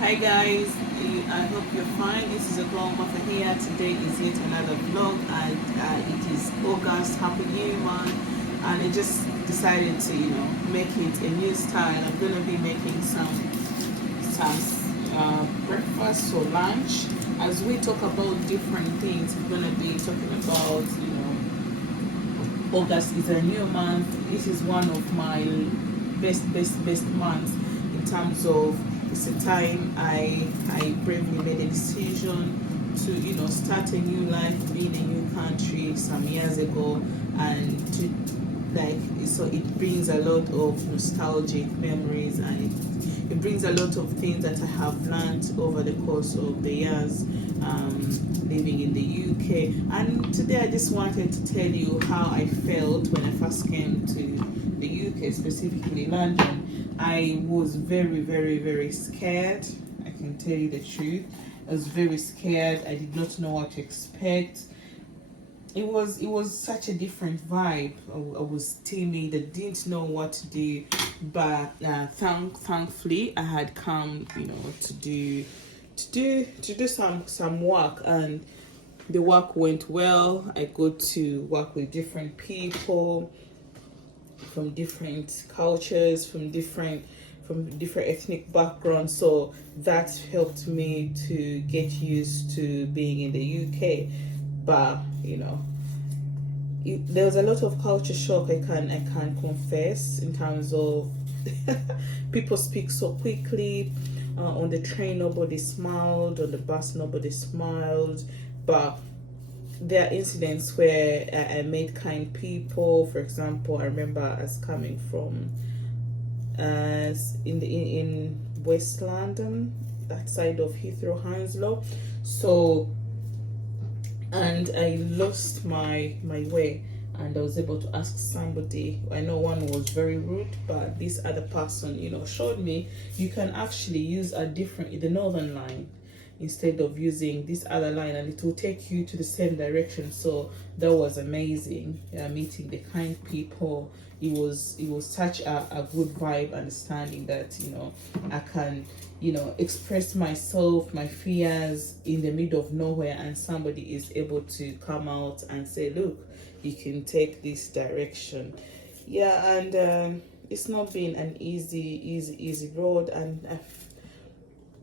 Hi guys, I hope you're fine. This is a vlog Atuheire. Today is yet another vlog, and it is August. Happy New Month, and I just decided to make it a new style. I'm gonna be making some breakfast or lunch. As we talk about different things, we're gonna be talking about August is a new month. This is one of my best months in terms of it's a time I bravely made a decision to start a new life, be in a new country some years ago, and to so it brings a lot of nostalgic memories, and it brings a lot of things that I have learned over the course of the years living in the UK. And today I just wanted to tell you how I felt when I first came to the UK, specifically London. I was very scared. I can tell you the truth. I was very scared. I did not know what to expect. It was such a different vibe. I was timid. I didn't know what to do, but thankfully I had come to do some work, and the work went well. I got to work with different people from different cultures, from different ethnic backgrounds, so that helped me to get used to being in the UK. But there was a lot of culture shock. I can confess, in terms of people speak so quickly. On the train nobody smiled, on the bus nobody smiled, but there are incidents where I met kind people. For example, I remember us coming from in West London, that side of Heathrow, Hounslow. So, and I lost my way, and I was able to ask somebody. I know one was very rude, but this other person showed me you can actually use the northern line instead of using this other line, and it will take you to the same direction. So that was amazing. Meeting the kind people. It was such a good vibe, understanding that I can express myself, my fears in the middle of nowhere, and somebody is able to come out and say, look, you can take this direction. Yeah. And it's not been an easy road, and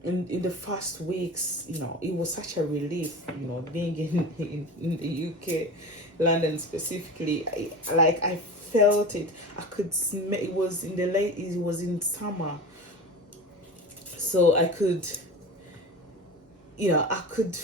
in the first weeks, it was such a relief, being in the UK, London specifically. I felt it. I could smell it. Was in the late. It was in summer, so I could. I could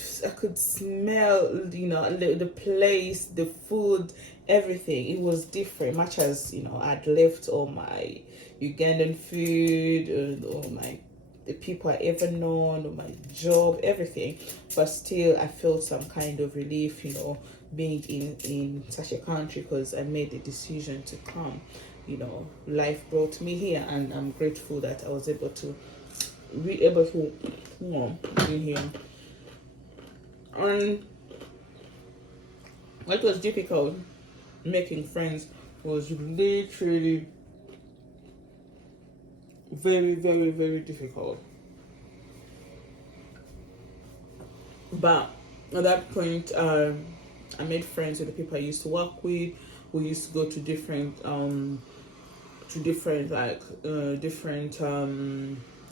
smell, the place, the food, everything. It was different, much as I'd left all my Ugandan food, or my the people I ever known, or my job, everything. But still, I felt some kind of relief, being in such a country, because I made the decision to come. Life brought me here, and I'm grateful that I was able to be here. And what was difficult, making friends, was literally very difficult. But at that point, I made friends with the people I used to work with. We used to go to different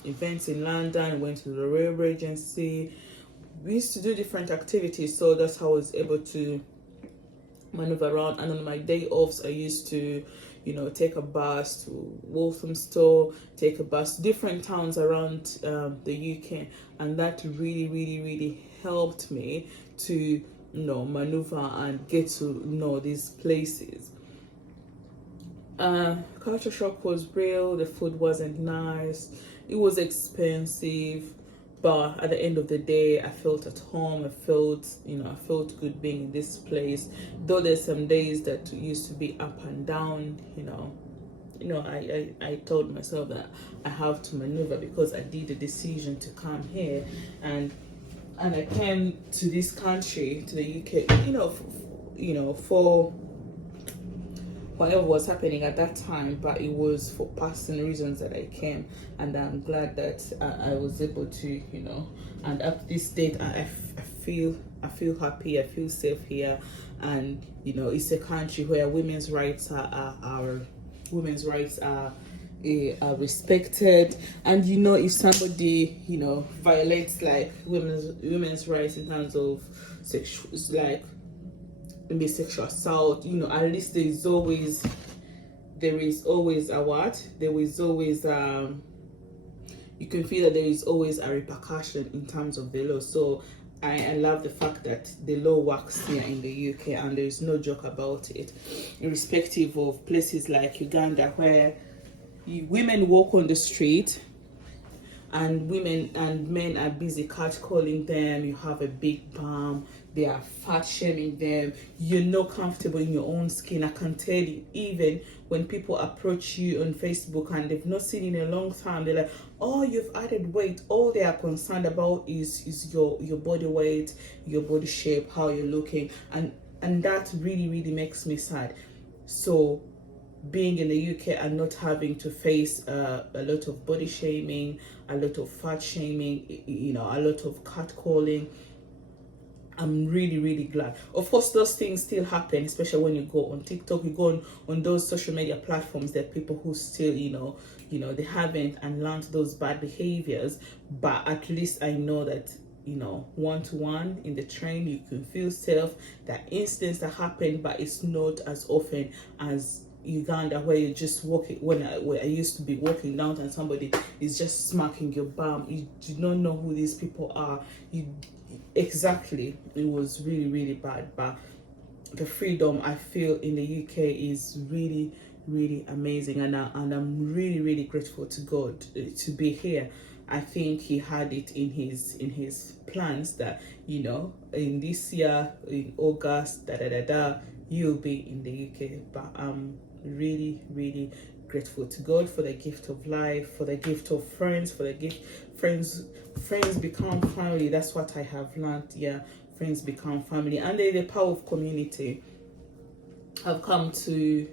events in London. Went to the railway agency. We used to do different activities, so that's how I was able to maneuver around. And on my day offs, I used to take a bus to Walthamstow, take a bus to different towns around the UK, and that really helped me to maneuver and get to know these places. Culture shock was real. The food wasn't nice. It was expensive, but at the end of the day, I felt at home. I felt good being in this place. Though there's some days that used to be up and down, I told myself that I have to maneuver, because I did a decision to come here, and I came to this country, to the UK, for whatever was happening at that time, but it was for personal reasons that I came, and I'm glad that I was able to, you know, and at this date I feel happy, I feel safe here, and you know, it's a country where women's rights are respected. And you know, if somebody, you know, violates like women's rights in terms of sexual, like maybe sexual assault, you know, at least there is always a what? There is always you can feel that there is always a repercussion in terms of the law. So I love the fact that the law works here in the UK, and there is no joke about it, irrespective of places like Uganda where women walk on the street and women and men are busy catcalling them. You have a big bum, they are fat shaming them, you're not comfortable in your own skin. I can tell you, even when people approach you on Facebook and they've not seen in a long time, they're like, oh, you've added weight. All they are concerned about is your body weight, your body shape, how you're looking, and that really makes me sad. So being in the UK and not having to face a lot of body shaming, a lot of fat shaming, you know, a lot of catcalling, I'm really glad. Of course, those things still happen, especially when you go on TikTok, you go on those social media platforms. There are people who still, you know, they haven't unlearned those bad behaviors. But at least I know that, you know, one-to-one in the train, you can feel safe. That incidents that happen, but it's not as often as Uganda, where you just walking. Where I used to be walking down and somebody is just smacking your bum, you do not know who these people are. Exactly, it was really bad. But the freedom I feel in the UK is really amazing, and I'm really grateful to God to be here. I think he had it in his plans that, you know, in this year, in August, you'll be in the UK. But I'm really grateful to God for the gift of life, for the gift of friends, for the gift friends become family. That's what I have learned. Yeah, friends become family, and the power of community. I've come to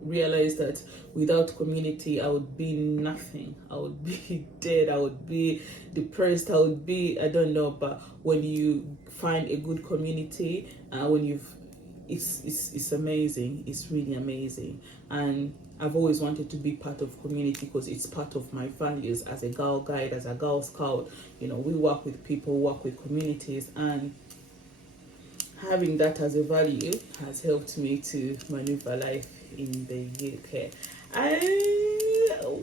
realize that without community I would be nothing. I would be dead, I would be depressed, I would be, I don't know. But when you find a good community, it's amazing. It's really amazing. And I've always wanted to be part of community because it's part of my values as a Girl Guide, as a Girl Scout. You know, we work with people, work with communities, and having that as a value has helped me to maneuver life in the UK.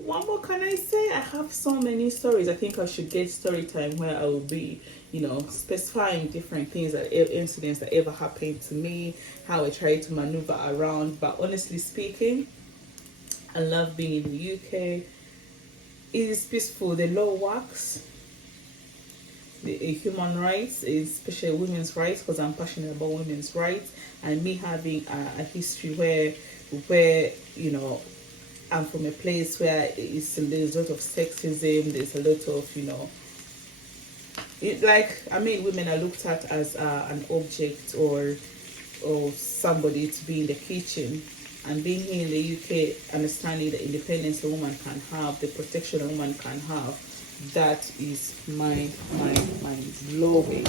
What more can I say? I have so many stories. I think I should get story time where I will be, you know, specifying different things, that incidents that ever happened to me, how I try to maneuver around. But honestly speaking, I love being in the UK. It is peaceful. The law works. The human rights, especially women's rights, because I'm passionate about women's rights, and me having a history where you know, I'm from a place where there's a lot of sexism, there's a lot of, you know, women are looked at as an object or somebody to be in the kitchen. And being here in the UK, understanding the independence a woman can have, the protection a woman can have, that is my blowing.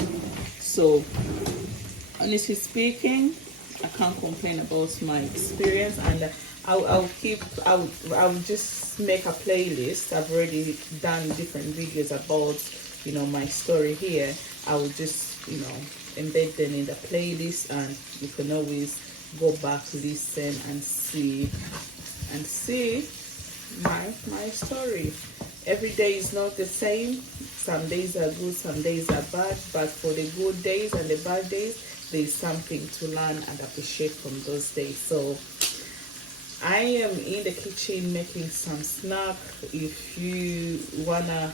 So honestly speaking, I can't complain about my experience, and I'll just make a playlist. I've already done different videos about, you know, my story here. I will just, you know, embed them in the playlist, and you can always go back, listen, and see my story. Every day is not the same. Some days are good, some days are bad, but for the good days and the bad days, there is something to learn and appreciate from those days. So I am in the kitchen making some snack. If you wanna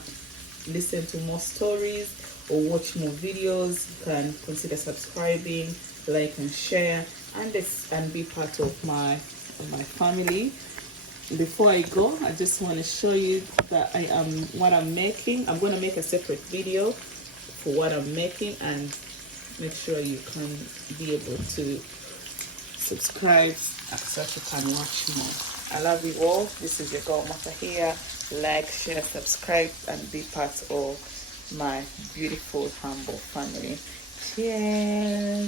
listen to more stories or watch more videos, you can consider subscribing, like and share, and be part of my family. Before I go, I just want to show you that what I'm making. I'm going to make a separate video for what I'm making, and make sure you can be able to subscribe so that you can watch more. I love you all. This is your girl Atuheire. Like, share, subscribe, and be part of my beautiful, humble family. Cheers.